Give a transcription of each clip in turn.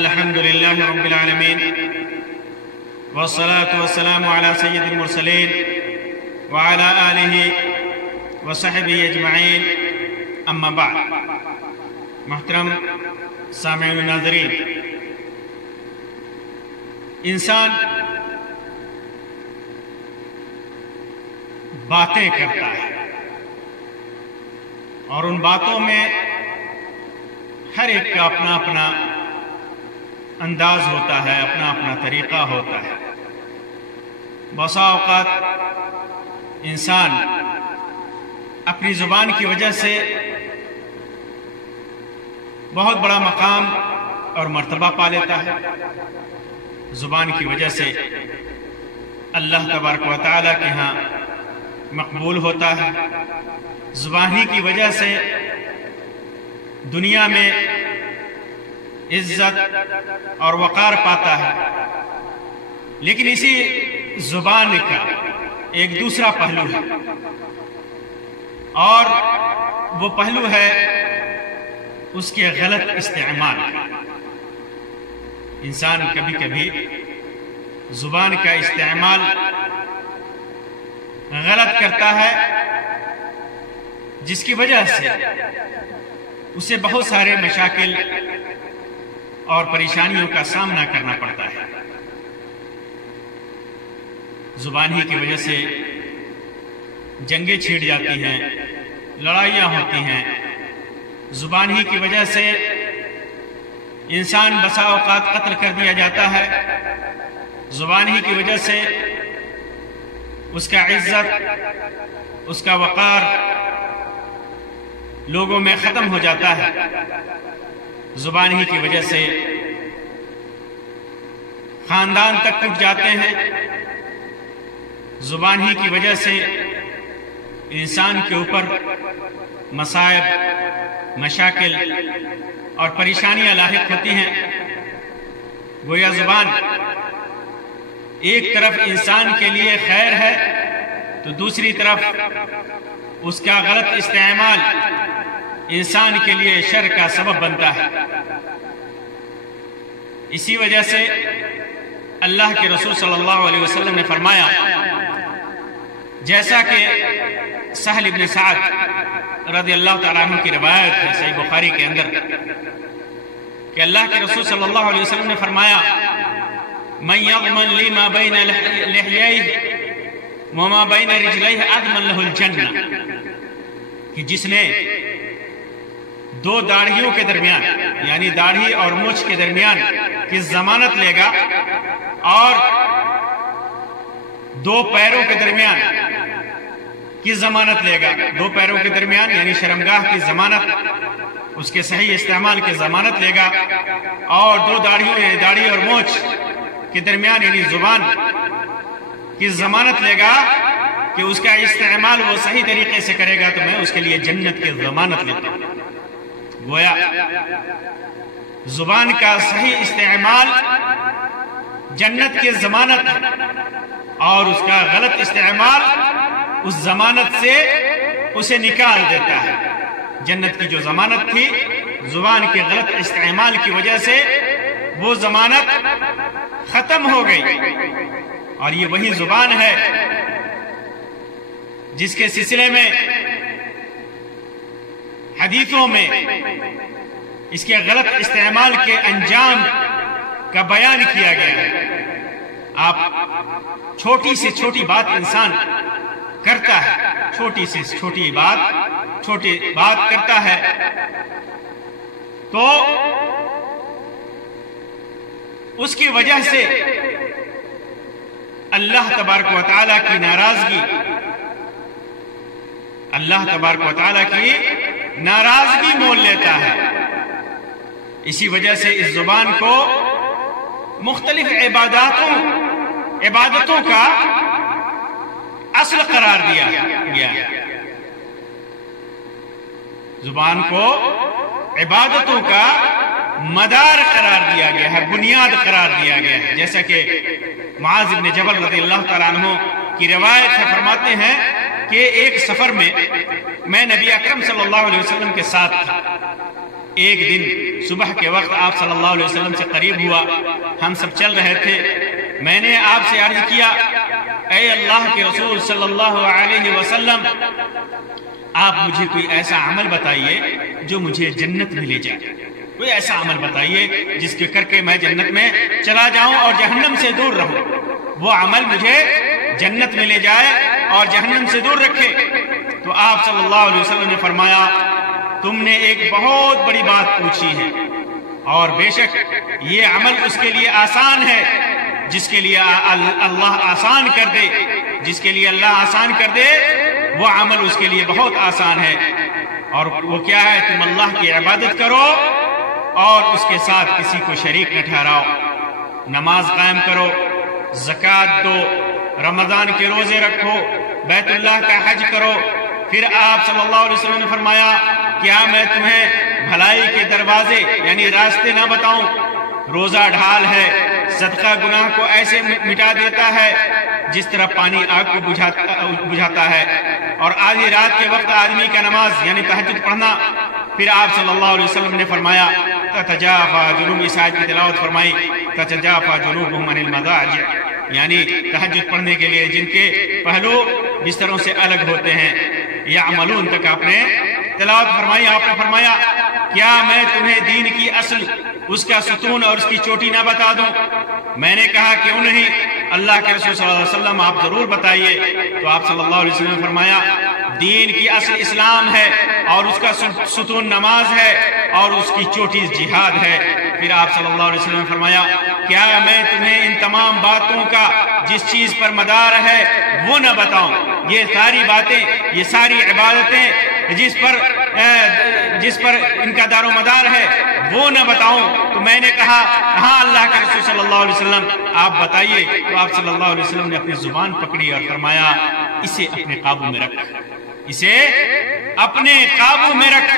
الحمد لله رب العالمين والصلاة والسلام على سيد المرسلين وعلى آله وصحبه اجمعین اما بعد۔ محترم سامعین و ناظرین، انسان باتیں کرتا ہے اور ان باتوں میں ہر ایک کا اپنا اپنا انداز ہوتا ہے، اپنا اپنا طریقہ ہوتا ہے۔ بسا اوقات انسان اپنی زبان کی وجہ سے بہت بڑا مقام اور مرتبہ پا لیتا ہے، زبان کی وجہ سے اللہ تبارک و تعالیٰ کے ہاں مقبول ہوتا ہے، زبان ہی کی وجہ سے دنیا میں عزت اور وقار پاتا ہے۔ لیکن اسی زبان کا ایک دوسرا پہلو ہے، اور وہ پہلو ہے اس کے غلط استعمال۔ انسان کبھی کبھی زبان کا استعمال غلط کرتا ہے، جس کی وجہ سے اسے بہت سارے مشاکل اور پریشانیوں کا سامنا کرنا پڑتا ہے۔ زبان ہی کی وجہ سے جنگیں چھڑ جاتی ہیں، لڑائیاں ہوتی ہیں، زبان ہی کی وجہ سے انسان بسا اوقات قتل کر دیا جاتا ہے، زبان ہی کی وجہ سے اس کا عزت، اس کا وقار لوگوں میں ختم ہو جاتا ہے۔ زبان ہی کی وجہ سے خاندان تک ٹوٹ جاتے ہیں، زبان ہی کی وجہ سے انسان کے اوپر مصائب، مشاکل اور پریشانیاں لاحق ہوتی ہیں۔ گویا زبان ایک طرف انسان کے لیے خیر ہے تو دوسری طرف اس کا غلط استعمال انسان کے لیے شر کا سبب بنتا ہے۔ اسی وجہ سے اللہ کے رسول صلی اللہ علیہ وسلم نے فرمایا، جیسا کہ سہل ابن سعد رضی اللہ تعالیٰ عنہ کی روایت ہے صحیح بخاری کے اندر، کہ اللہ کے رسول صلی اللہ علیہ وسلم نے فرمایا، من یضمن لی ما بین لحییہ وما بین رجلیہ اضمن لہ الجنہ، کہ جس نے دو داڑھیوں کے درمیان، یعنی داڑھی اور مونچھ کے درمیان کی ضمانت لے گا، اور دو پیروں کے درمیان کی ضمانت لے گا، دو پیروں کے درمیان یعنی شرمگاہ کی ضمانت، اس کے صحیح استعمال کی ضمانت لے گا، اور دو داڑھیوں یعنی داڑھی اور مونچھ کے درمیان یعنی زبان کی ضمانت لے گا کہ اس کا استعمال وہ صحیح طریقے سے کرے گا تو میں اس کے لیے جنت کی ضمانت لیتا ہوں۔ گویا زبان کا صحیح استعمال جنت کی ضمانت ہے، اور اس کا غلط استعمال اس ضمانت سے اسے نکال دیتا ہے۔ جنت کی جو ضمانت تھی، زبان کے غلط استعمال کی وجہ سے وہ ضمانت ختم ہو گئی، اور یہ وہی زبان ہے جس کے سلسلے میں حدیثوں میں اس کے غلط استعمال کے انجام کا بیان کیا گیا ہے۔ آپ چھوٹی سے چھوٹی بات انسان کرتا ہے، چھوٹی سے چھوٹی بات کرتا ہے تو اس کی وجہ سے اللہ تبارک و تعالیٰ کی ناراضگی، اللہ تبارک و تعالیٰ کی ناراضگی مول لیتا ہے۔ اسی وجہ سے اس زبان کو مختلف عبادتوں کا اصل قرار دیا گیا ہے۔ زبان کو عبادتوں کا مدار قرار دیا گیا ہے، بنیاد قرار دیا گیا ہے۔ جیسا کہ معاذ بن جبل رضی اللہ تعالیٰ عنہ کی روایت ہے، فرماتے ہیں کہ ایک سفر میں نبی اکرم صلی اللہ علیہ وسلم کے ساتھ تھا۔ ایک دن صبح کے وقت آپ صلی اللہ علیہ وسلم سے قریب ہوا، ہم سب چل رہے تھے، میں نے آپ سے عرض کیا اے اللہ کے رسول صلی اللہ علیہ وسلم، آپ مجھے کوئی ایسا عمل بتائیے جو مجھے جنت میں لے جائے، کوئی ایسا عمل بتائیے جس کے کر کے میں جنت میں چلا جاؤں اور جہنم سے دور رہوں، وہ عمل مجھے جنت میں لے جائے اور جہنم سے دور رکھے۔ تو آپ صلی اللہ علیہ وسلم نے فرمایا تم نے ایک بہت بڑی بات پوچھی ہے، اور بے شک یہ عمل اس کے لیے آسان ہے جس کے لیے اللہ آسان کر دے، جس کے لیے اللہ آسان کر دے وہ عمل اس کے لیے بہت آسان ہے، اور وہ کیا ہے؟ تم اللہ کی عبادت کرو اور اس کے ساتھ کسی کو شریک نہ ٹھہراؤ، نماز قائم کرو، زکوٰۃ دو، رمضان کے روزے رکھو، بیت اللہ کا حج کرو۔ پھر آپ صلی اللہ علیہ وسلم نے فرمایا کیا میں تمہیں بھلائی کے دروازے یعنی راستے نہ بتاؤں؟ روزہ ڈھال ہے، صدقہ گناہ کو ایسے مٹا دیتا ہے جس طرح پانی آگ کو بجھاتا ہے، اور آدھی رات کے وقت آدمی کا نماز یعنی تہجد پڑھنا۔ پھر آپ صلی اللہ علیہ وسلم نے فرمایا تتجافى جنوب، اس آیت کی تلاوت فرمائی تتجافى جنوبهم عن المضاجع، یعنی تہجد پڑھنے کے لیے جن کے پہلو بستروں سے الگ ہوتے ہیں، یعملون تک آپ نے تلاوت فرمائی۔ آپ نے فرمایا کیا میں تمہیں دین کی اصل، اس کا ستون اور اس کی چوٹی نہ بتا دوں؟ میں نے کہا کیوں نہیں، اللہ کے رسول صلی اللہ علیہ وسلم آپ ضرور بتائیے۔ تو آپ صلی اللہ علیہ وسلم نے فرمایا دین کی اصل اسلام ہے، اور اس کا ستون نماز ہے، اور اس کی چوٹی جہاد ہے۔ پھر آپ صلی اللہ علیہ وسلم نے فرمایا کیا میں تمہیں ان تمام باتوں کا جس چیز پر مدار ہے وہ نہ بتاؤں؟ یہ ساری باتیں، یہ ساری عبادتیں جس پر ان کا دار و مدار ہے وہ نہ بتاؤں؟ تو میں نے کہا ہاں اللہ کے رسول صلی اللہ علیہ وسلم آپ بتائیے۔ تو آپ صلی اللہ علیہ وسلم نے اپنی زبان پکڑی اور فرمایا اسے اپنے قابو میں رکھ، اسے اپنے قابو میں رکھ۔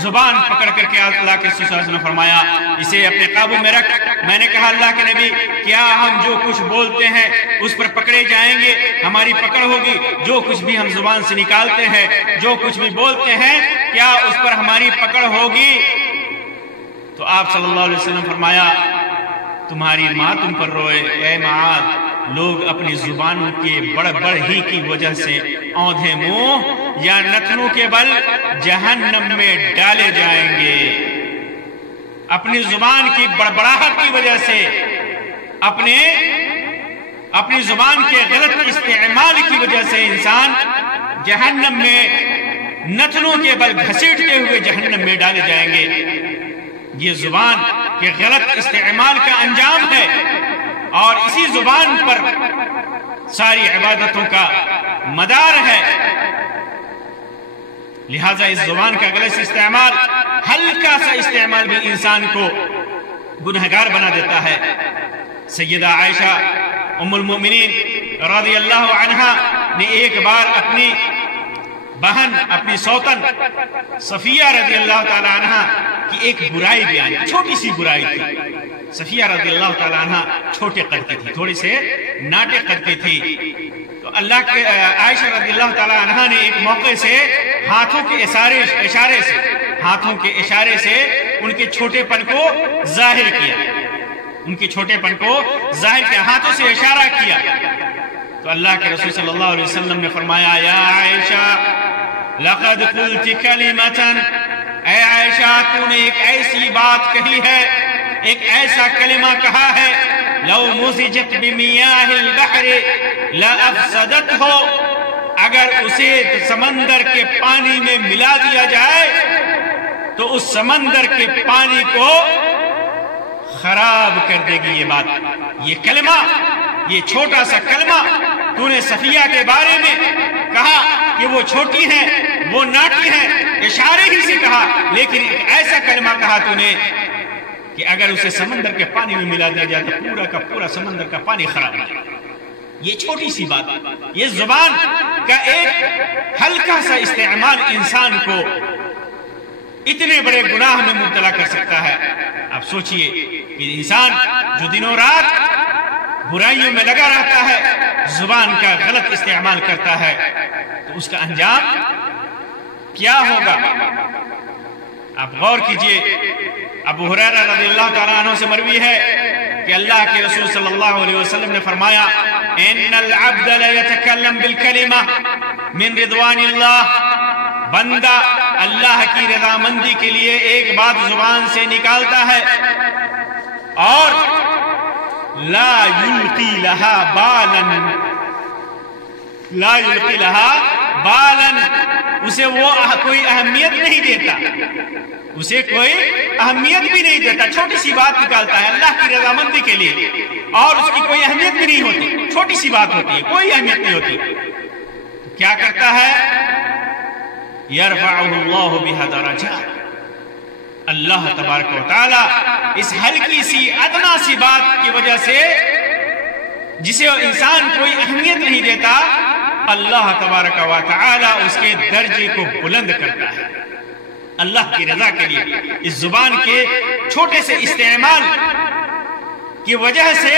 زبان پکڑ کر کے اللہ کے رسول صلی اللہ علیہ وسلم نے فرمایا اسے اپنے قابو میں رکھ۔ میں نے کہا اللہ کے نبی کیا ہم جو کچھ بولتے ہیں اس پر پکڑے جائیں گے؟ ہماری پکڑ ہوگی؟ جو کچھ بھی ہم زبان سے نکالتے ہیں، جو کچھ بھی بولتے ہیں، کیا اس پر ہماری پکڑ ہوگی؟ تو آپ صلی اللہ علیہ وسلم فرمایا تمہاری ماں تم پر روئے اے معاذ، لوگ اپنی زبانوں کے بڑھ ہی کی وجہ سے اوندھے منہ یا نتنوں کے بل جہنم میں ڈالے جائیں گے۔ اپنی زبان کی بڑبڑاہٹ کی وجہ سے، اپنی زبان کے غلط استعمال کی وجہ سے انسان جہنم میں نتنوں کے بل گھسیٹتے ہوئے جہنم میں ڈالے جائیں گے۔ یہ زبان کے غلط استعمال کا انجام ہے، اور اسی زبان پر ساری عبادتوں کا مدار ہے۔ لہذا اس زبان کا غلط استعمال، ہلکا سا استعمال بھی انسان کو گنہگار بنا دیتا ہے۔ سیدہ عائشہ ام المؤمنین رضی اللہ عنہا نے ایک بار اپنی بہن، اپنی سوتن صفیہ رضی اللہ تعالی عنہا کی ایک برائی بیان، چھوٹی سی برائی تھی۔ صفیہ رضی اللہ تعالی عنہا چھوٹے قد کی تھی، تھوڑی سے ناٹے قد کی تھی۔ تو اللہ کے عائشہ رضی اللہ تعالی عنہا نے ایک موقع سے ہاتھوں کے اشارے سے ان کے چھوٹے پن کو ظاہر کیا، ہاتھوں سے اشارہ کیا۔ تو اللہ کے رسول صلی اللہ علیہ وسلم نے فرمایا یا عائشہ لقد قلت کلمۃ، اے عائشہ تو نے ایک ایسی بات کہی ہے، ایک ایسا کلمہ کہا ہے، لو مزجت بمیاہ البحر لافسدتہ، اگر اسے سمندر کے پانی میں ملا دیا جائے تو اس سمندر کے پانی کو خراب کر دے گی۔ یہ بات، یہ کلمہ، یہ چھوٹا سا کلمہ تو نے صفیہ کے بارے میں کہا کہ وہ چھوٹی ہیں، وہ ناٹی ہیں، اشارے ہی سے کہا، لیکن ایک ایسا کلمہ کہا تو نے کہ اگر اسے سمندر کے پانی میں ملا دیا جائے تو پورا کا پورا سمندر کا پانی خراب ہو جائے۔ یہ چھوٹی سی بات، یہ زبان کا ایک ہلکا سا استعمال انسان کو اتنے بڑے گناہ میں مبتلا کر سکتا ہے۔ آپ سوچئے کہ انسان جو دنوں رات برائیوں میں لگا رہتا ہے، زبان کا غلط استعمال کرتا ہے، تو اس کا انجام کیا ہوگا؟ آپ غور کیجئے، ابو ہریرہ رضی اللہ تعالیٰ عنہ سے مروی ہے کہ اللہ کے رسول صلی اللہ علیہ وسلم نے فرمایا ان العبد لیتکلم بالکلمہ من رضوان اللہ، بندہ اللہ کی رضامندی کے لیے ایک بات زبان سے نکالتا ہے اور لا یلقی لہا بالا، اسے وہ کوئی اہمیت نہیں دیتا، اسے کوئی اہمیت بھی نہیں دیتا، چھوٹی سی بات نکالتا ہے اللہ کی رضامندی کے لیے اور اس کی کوئی اہمیت بھی نہیں ہوتی، چھوٹی سی بات ہوتی ہے، کوئی اہمیت نہیں ہوتی، کیا کرتا ہے؟ یرفعہ اللہ بہا درجات، اللہ تبارک و تعالی اس ہلکی سی ادنا سی بات کی وجہ سے جسے انسان کوئی اہمیت نہیں دیتا، اللہ تبارک و تعالی اس کے درجے کو بلند کرتا ہے اللہ کی رضا کے لیے۔ اس زبان کے چھوٹے سے استعمال کی وجہ سے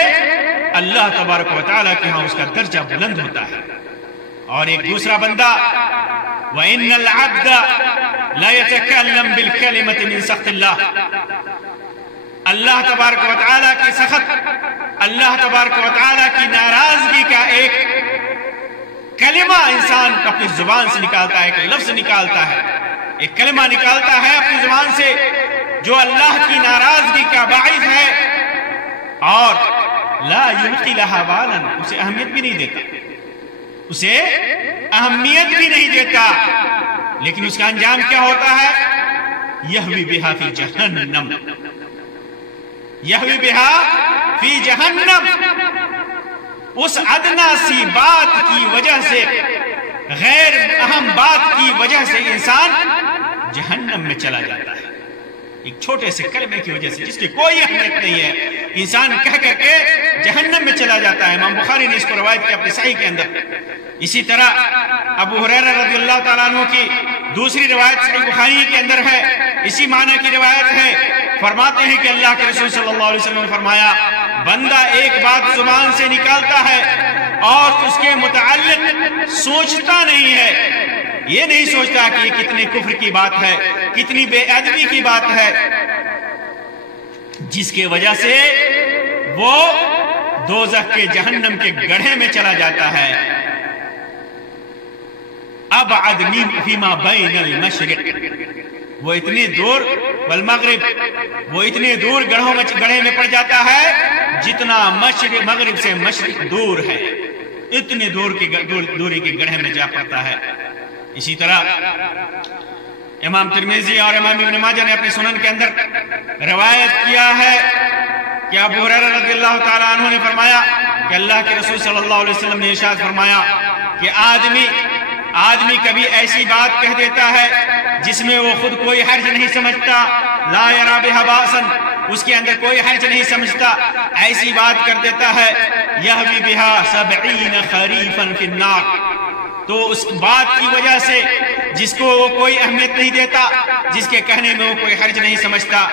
اللہ تبارک و تعالی کے ہاں اس کا درجہ بلند ہوتا ہے۔ اور ایک دوسرا بندہ وَإِنَّ الْعَبْدَ لَا يَتَكَلَّمْ بِالْكَلِمَةِ مِنْ سَخْطِ اللَّهِ، اللہ تبارک و تعالیٰ کی سخط، اللہ تبارک و تعالیٰ کی ناراضگی کا ایک کلمہ انسان اپنی زبان سے نکالتا ہے، ایک لفظ نکالتا ہے، ایک کلمہ نکالتا ہے اپنی زبان سے جو اللہ کی ناراضگی کا باعث ہے، اور لا یلقی لہا بالا، اسے اہمیت بھی نہیں دیتا، اسے اہمیت بھی نہیں دیتا، لیکن اس کا انجام کیا ہوتا ہے؟ یہوی بہا فی جہنم، یہوی بہا فی جہنم، اس ادنا سی بات کی وجہ سے، غیر اہم بات کی وجہ سے انسان جہنم میں چلا جاتا ہے، ایک چھوٹے سے کلمے کی وجہ سے جس کی کوئی اہمیت نہیں ہے، انسان کہہ کر کے جہنم میں چلا جاتا ہے۔ امام بخاری نے اس کو روایت کیا اپنی صحیح کے اندر۔ اسی طرح ابو ہریرہ رضی اللہ تعالیٰ عنہ کی دوسری روایت صحیح بخاری کے اندر ہے، اسی معنی کی روایت ہے، فرماتے ہیں کہ اللہ کے رسول صلی اللہ علیہ وسلم نے فرمایا بندہ ایک بات زبان سے نکالتا ہے اور اس کے متعلق سوچتا نہیں ہے، یہ نہیں سوچتا کہ یہ کتنے کفر کی بات ہے، کتنی بے ادبی کی بات ہے، جس کی وجہ سے وہ دوزخ کے جہنم کے گڑھے میں چلا جاتا ہے۔ ابعد فیما بین المشرق، وہ اتنی دور والمغرب، وہ اتنے دور گڑھے میں پڑ جاتا ہے جتنا مشرق مغرب سے مشرق دور ہے، اتنے دوری کے گڑھے میں جا پڑتا ہے۔ اسی طرح امام ترمذی اور امام ابن ماجہ نے اپنے سنن کے اندر روایت کیا ہے کہ ابو ہریرہ رضی اللہ تعالیٰ عنہ نے فرمایا کہ اللہ کے رسول صلی اللہ علیہ وسلم نے ارشاد فرمایا کہ آدمی کبھی ایسی بات کہہ دیتا ہے جس میں وہ خود کوئی حرج نہیں سمجھتا، لا یرا بہا باسن، اس کے اندر کوئی حرج نہیں سمجھتا، ایسی بات کر دیتا ہے، یہوی بہا 70 خریفا فی النار، تو اس بات کی وجہ سے جس کو وہ کوئی اہمیت نہیں دیتا، جس کے کہنے میں وہ کوئی حرج نہیں سمجھتا،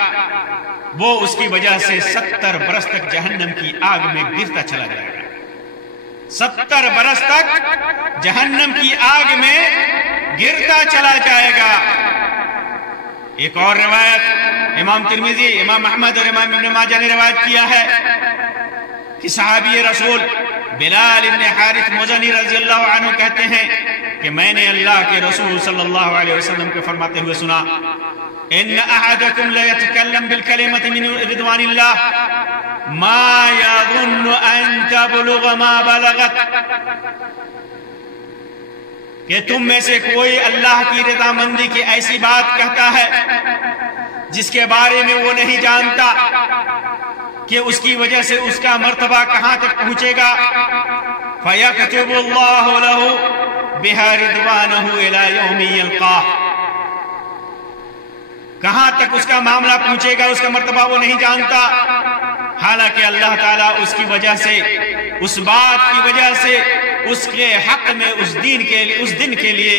وہ اس کی وجہ سے 70 برس تک جہنم کی آگ میں گرتا چلا جائے گا، 70 برس تک جہنم کی آگ میں گرتا چلا جائے گا۔ ایک اور روایت امام ترمذی، امام احمد اور امام ابن ماجہ نے روایت کیا ہے کہ صحابی رسول بلال ابن حارث مزنی رضی اللہ عنہ کہتے ہیں کہ میں نے اللہ کے رسول صلی اللہ علیہ وسلم کو فرماتے ہوئے سنا، ان احدکم لیتکلم بالکلمۃ من رضوان اللہ ما یظن ان تبلغ ما بلغت، کہ تم میں سے کوئی اللہ کی رضامندی کی ایسی بات کہتا ہے جس کے بارے میں وہ نہیں جانتا کہ اس کی وجہ سے اس کا مرتبہ کہاں تک پہنچے گا، فَيَكْتُبُ اللَّهُ لَهُ بِهَا رِضْوَانَهُ إِلَى يَوْمِ يَلْقَاهُ، کہاں تک اس کا معاملہ پہنچے گا، اس کا مرتبہ وہ نہیں جانتا، حالانکہ اللہ تعالیٰ اس کی وجہ سے، اس بات کی وجہ سے اس کے حق میں اس دن کے لیے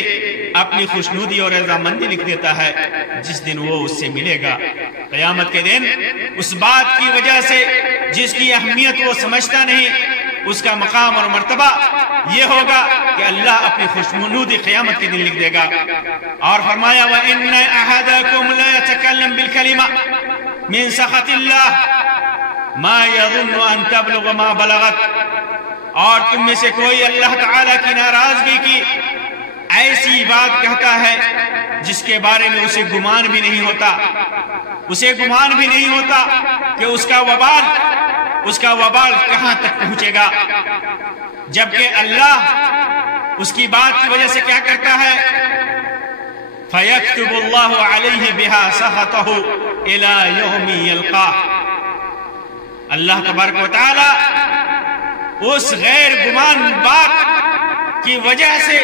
اپنی خوشنودی اور رضامندی لکھ دیتا ہے جس دن وہ اس سے ملے گا قیامت کے دن۔ اس بات کی وجہ سے جس کی اہمیت وہ سمجھتا نہیں، اس کا مقام اور مرتبہ یہ ہوگا کہ اللہ اپنی خوشنودی قیامت کے دن لکھ دے گا۔ اور فرمایا وَإِنَّ أَحَدَكُمْ لَا يَتَكَلَّمُ بِالْكَلِمَةِ مِنْ سَخَطِ اللَّهِ مَا يَظُنُّ أَن تَبْلُغَ مَا بَلَغَتْ، اور تم میں سے کوئی اللہ تعالیٰ کی ناراضگی کی ایسی بات کہتا ہے جس کے بارے میں اسے گمان بھی نہیں ہوتا، اسے گمان بھی نہیں ہوتا کہ اس کا وبال کہاں تک پہنچے گا، جبکہ اللہ اس کی بات کی وجہ سے کیا کرتا ہے؟ فَيَكْتُبُ اللَّهُ عَلَيْهِ بِهَا سَخَطَهُ إِلَى يَوْمِ يَلْقَاهُ، اللہ تبارک و تعالی اس غیر گمان بات کی وجہ سے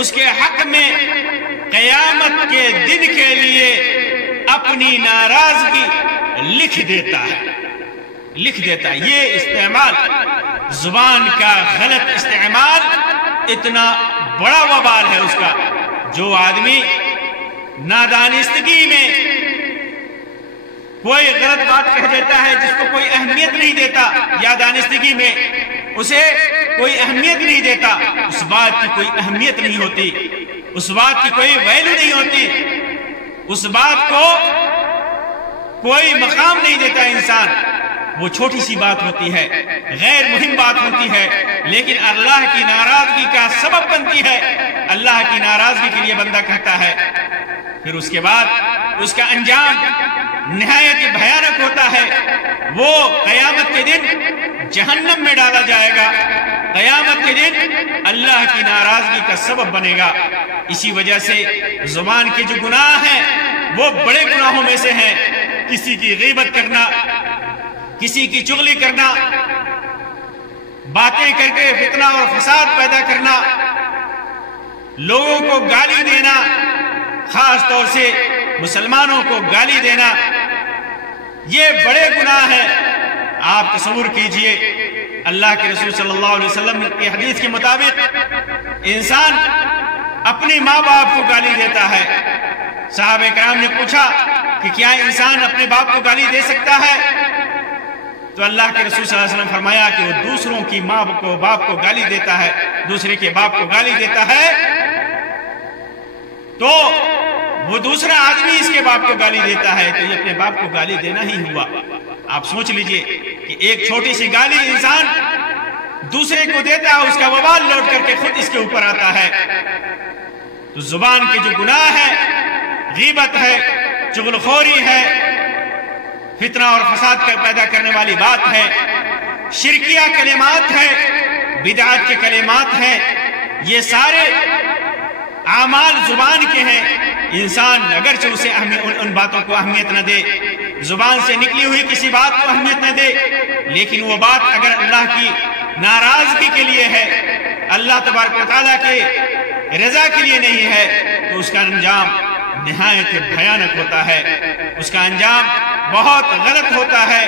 اس کے حق میں قیامت کے دن کے لیے اپنی ناراضگی لکھ دیتا ہے۔ یہ استعمال، زبان کا غلط استعمال اتنا بڑا وبال ہے اس کا۔ جو آدمی نادانستگی میں کوئی غلط بات کہہ دیتا ہے جس کو کوئی اہمیت نہیں دیتا، یا دانستگی میں اسے کوئی اہمیت نہیں دیتا، اس بات کی کوئی اہمیت نہیں ہوتی، اس بات کی کوئی ویلیو نہیں ہوتی، اس بات کو کوئی مقام نہیں دیتا انسان، وہ چھوٹی سی بات ہوتی ہے، غیر مہم بات ہوتی ہے، لیکن اللہ کی ناراضگی کا سبب بنتی ہے۔ اللہ کی ناراضگی کے لیے بندہ کہتا ہے، پھر اس کے بعد اس کا انجام نہایت بھیانک ہوتا ہے۔ وہ قیامت کے دن جہنم میں ڈالا جائے گا، قیامت کے دن اللہ کی ناراضگی کا سبب بنے گا۔ اسی وجہ سے زبان کے جو گناہ ہیں وہ بڑے گناہوں میں سے ہیں۔ کسی کی غیبت کرنا، کسی کی چغلی کرنا، باتیں کر کے فتنہ اور فساد پیدا کرنا، لوگوں کو گالی دینا، خاص طور سے مسلمانوں کو گالی دینا، یہ بڑے گناہ ہیں۔ آپ تصور کیجئے، اللہ کے رسول صلی اللہ علیہ وسلم کی حدیث کے مطابق انسان اپنی ماں باپ کو گالی دیتا ہے۔ صحابہ کرام نے پوچھا کہ کیا انسان اپنے باپ کو گالی دے سکتا ہے؟ تو اللہ کے رسول صلی اللہ علیہ وسلم فرمایا کہ وہ دوسروں کی ماں کو باپ کو گالی دیتا ہے، دوسرے کے باپ کو گالی دیتا ہے، تو وہ دوسرا آدمی اس کے باپ کو گالی دیتا ہے، تو یہ اپنے باپ کو گالی دینا ہی ہوا۔ آپ سوچ لیجئے کہ ایک چھوٹی سی گالی انسان دوسرے کو دیتا ہے، اس کا وبال لوٹ کر کے خود اس کے اوپر آتا ہے۔ تو زبان کے جو گناہ ہے، غیبت ہے، چغلخوری ہے، فتنہ اور فساد پیدا کرنے والی بات ہے، شرکیہ کلمات ہے، بدعات کے کلمات ہیں، یہ سارے اعمال زبان کے ہیں۔ انسان اگرچہ اسے ان باتوں کو اہمیت نہ دے، زبان سے نکلی ہوئی کسی بات کو اہمیت نہ دے، لیکن وہ بات اگر اللہ کی ناراضگی کے لیے ہے، اللہ تبارک و تعالیٰ کے رضا کے لیے نہیں ہے، تو اس کا انجام نہایت بھیانک ہوتا ہے، اس کا انجام بہت غلط ہوتا ہے۔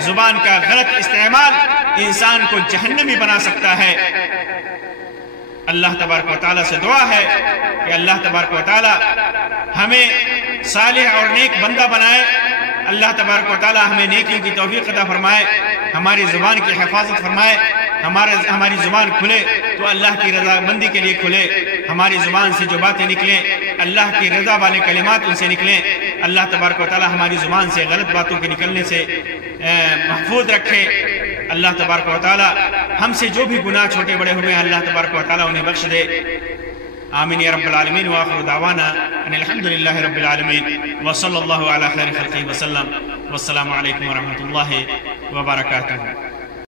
زبان کا غلط استعمال انسان کو جہنمی بنا سکتا ہے۔ اللہ تبارک و تعالیٰ سے دعا ہے کہ اللہ تبارک و تعالیٰ ہمیں صالح اور نیک بندہ بنائے، اللہ تبارک و تعالیٰ ہمیں نیکیوں کی توفیق عطا فرمائے، ہماری زبان کی حفاظت فرمائے، ہماری زبان کھلے تو اللہ کی رضا مندی کے لیے کھلے، ہماری زبان سے جو باتیں نکلیں اللہ کی رضا والے کلمات ان سے نکلیں۔ اللہ تبارک و تعالیٰ ہماری زبان سے غلط باتوں کے نکلنے سے محفوظ رکھے۔ اللہ تبارک و تعالیٰ ہم سے جو بھی گناہ چھوٹے بڑے ہوئے ہیں اللہ تبارک و تعالیٰ انہیں بخش دے۔ آمین یا رب العالمین، وآخر دعوانا ان الحمدللہ رب العالمین، وصلی اللہ علی خیر خلقہ وسلم، والسلام علیکم ورحمۃ اللہ وبرکاتہ۔